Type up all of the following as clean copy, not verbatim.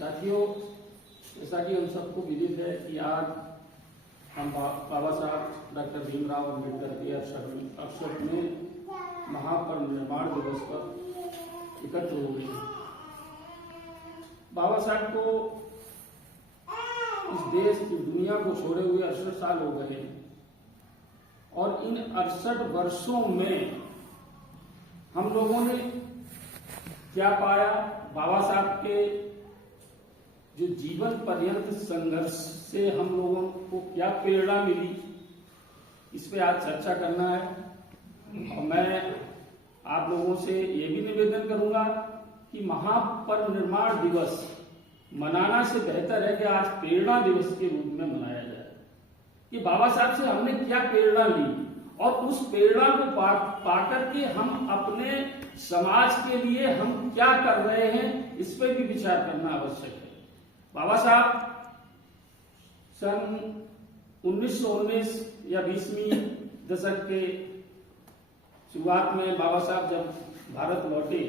साथियों, जैसा कि हम सबको विदित है कि आज हम बाबा साहब डॉक्टर भीमराव अम्बेडकर के अवसर में महापरिनिर्वाण दिवस पर एकत्र हो गए हैं। बाबा साहब को इस देश की दुनिया को छोड़े हुए 68 साल हो गए हैं और इन 68 वर्षों में हम लोगों ने क्या पाया, बाबा साहब के जो जीवन पर्यंत संघर्ष से हम लोगों को क्या प्रेरणा मिली, इस पे आज चर्चा करना है। और मैं आप लोगों से ये भी निवेदन करूंगा कि महापरिनिर्वाण दिवस मनाना से बेहतर है कि आज प्रेरणा दिवस के रूप में मनाया जाए कि बाबा साहब से हमने क्या प्रेरणा ली और उस प्रेरणा को पाकर के हम अपने समाज के लिए हम क्या कर रहे हैं, इस पर भी विचार करना आवश्यक है। बाबा साहब सन 1919 या 20वीं दशक के शुरुआत में बाबा साहब जब भारत लौटे,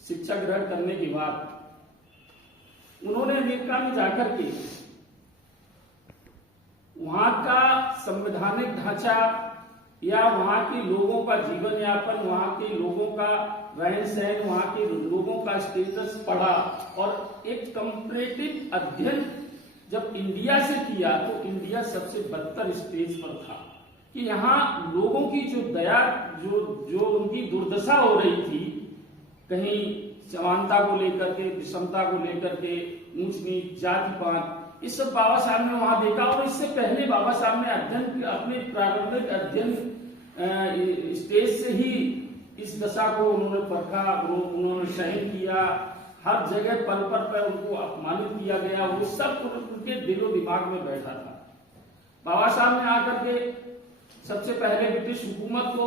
शिक्षा ग्रहण करने के बाद उन्होंने अमेरिका में जाकर के वहां का संवैधानिक ढांचा या वहां के लोगों का जीवन यापन, वहां के लोगों का रहन सहन, वहां के लोगों का स्टेटस पढ़ा और एक कंपैरेटिव अध्ययन जब इंडिया से किया तो इंडिया सबसे बदतर स्टेज पर था कि यहाँ लोगों की जो दया, जो उनकी दुर्दशा हो रही थी, कहीं समानता को लेकर के, विषमता को लेकर के, ऊंच नीच, जाति पात, इस सब बाबा साहब ने वहां देखा। और इससे पहले बाबा साहब ने अध्ययन, अपने प्रारंभिक अध्ययन स्टेज से ही इस दशा को उन्होंने परखा, उन्होंने सहन किया। हर जगह पल पल पर उनको अपमानित किया गया, वो सब उनके दिलो दिमाग में बैठा था। बाबा साहब ने आकर के सबसे पहले ब्रिटिश हुकूमत को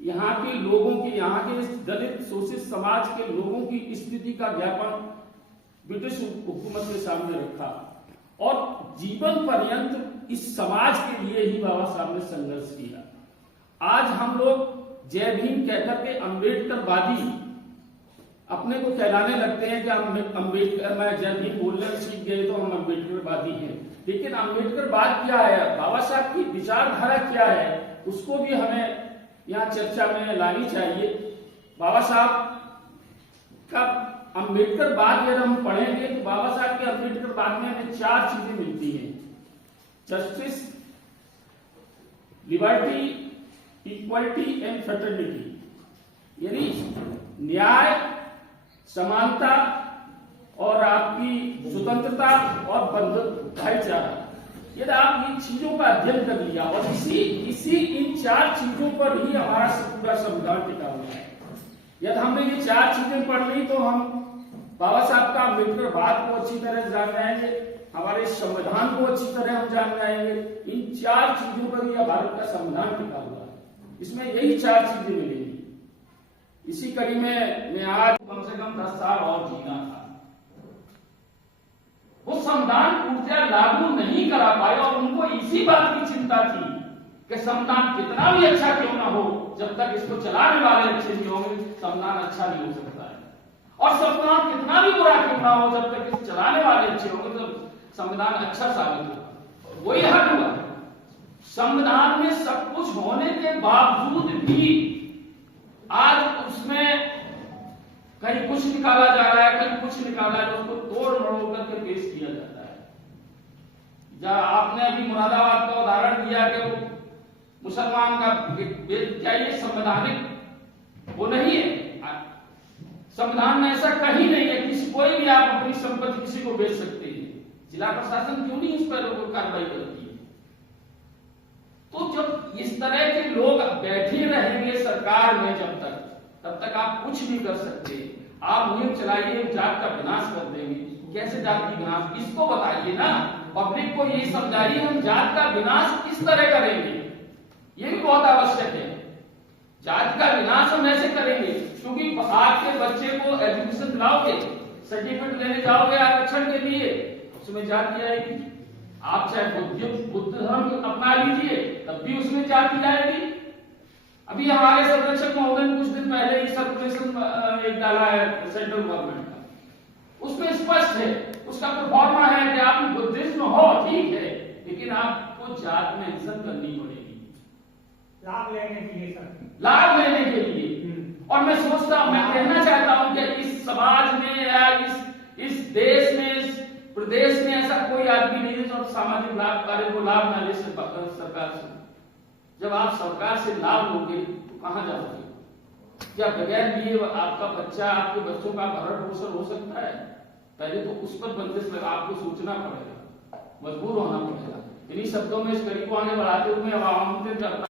यहाँ के लोगों की, यहाँ के दलित शोषित समाज के लोगों की स्थिति का ज्ञापन ब्रिटिश हुकूमत के सामने रखा और जीवन पर्यंत इस समाज के लिए ही बाबा साहब ने संघर्ष किया। आज हम लोग जय भीम कहकर के अम्बेडकरवादी अपने को कहलाने लगते हैं कि हम अम्बेडकर, मैं जय भीम बोलने सीख गए तो हम अम्बेडकरवादी हैं। लेकिन अम्बेडकरवाद क्या है, बाबा साहब की विचारधारा क्या है, उसको भी हमें यहाँ चर्चा में लानी चाहिए। बाबा साहब का अम्बेडकरवाद अगर हम पढ़ेंगे तो बाबा साहब के अम्बेडकरवाद में हमें 4 चीजें मिलती हैं: justice, liberty, equality and fraternity, यानी न्याय, समानता और आपकी स्वतंत्रता और भाईचारा। यदि आप इन चीजों का अध्ययन कर लिया और इसी इन 4 चीजों पर ही हमारा पूरा संविधान टिका हुआ है। यदि हमने ये 4 चीजें पढ़ ली तो हम बाबा साहब का अम्बेडकरवाद को अच्छी तरह जान जाएंगे, हमारे संविधान को अच्छी तरह हम जान जाएंगे। इन 4 चीजों पर ही भारत का संविधान टिका हुआ है, इसमें यही 4 चीजें मिलेंगी। इसी कड़ी में मैं आज कम से कम 10 साल और जीना था। वो संविधान ऊर्जा लागू नहीं करा पाए और उनको इसी बात की चिंता थी कि संविधान कितना भी अच्छा क्यों ना हो, जब तक इसको चलाने वाले अच्छे नहीं होंगे संविधान अच्छा नहीं हो सकता है। और संविधान कितना भी बुरा क्यों ना हो, जब तक इसको चलाने वाले अच्छे होंगे तो संविधान अच्छा साबित होगा। वही हल हुआ। संविधान में सब कुछ होने के बावजूद भी आज उसमें कहीं कुछ निकाला जा रहा है, कहीं कुछ निकाला है, उसको तोड़ मरोड़ करके पेश किया जाता है। आपने अभी मुरादाबाद का उदाहरण दिया कि वो मुसलमान का क्या ये संवैधानिक वो नहीं है। संविधान में ऐसा कहीं नहीं है किसी कोई भी आप अपनी संपत्ति किसी को बेच सकते हैं। जिला प्रशासन क्यों नहीं इस पर कार्रवाई करती है? तो जब इस तरह के लोग बैठे रहेंगे सरकार में जब तक, तब तक आप कुछ नहीं कर सकते। आप मुहिम चलाइए, जात का विनाश कर देंगे। कैसे जात की विनाश, इसको बताइए ना, पब्लिक को ये समझाइए हम जात का विनाश किस तरह करेंगे। ये भी बहुत आवश्यक है। जात का विनाश हम ऐसे करेंगे क्योंकि आपके बच्चे को एजुकेशन दिलाओगे, सर्टिफिकेट लेने जाओगे आरक्षण के लिए, उसमें जाति आएगी। आप चाहे बुद्ध धर्म अपना लीजिए तब भी उसमें जाति आएगी। अभी हमारे संरक्षक महोदय ने कुछ दिन पहले ही सर्कुलेशन एक डाला है सेंट्रल गवर्नमेंट का, उसमें स्पष्ट है, उसका प्रोफार्मा है कि आप बुद्धिज्म हो, ठीक है, लेकिन आपको जात में इज्जत करनी पड़ेगी, लाभ लेने के लिए सर, लाभ लेने के लिए। और मैं कहना चाहता हूं कि इस समाज में या इस देश में, इस प्रदेश में ऐसा कोई आदमी नहीं है जो सामाजिक लाभ कार्य को लाभ न ले सरकार से। जब आप सरकार से लाभ लोगे तो कहां जाओगे? क्या बगैर लिए आपका बच्चा, आपके बच्चों का भरण पोषण हो सकता है? पहले तो उस पर बंदिश लगा, आपको सोचना पड़ेगा, मजबूर होना पड़ेगा। इन्हीं शब्दों में इस कड़ी को आगे बढ़ाते हुए मैं आमंत्रित करता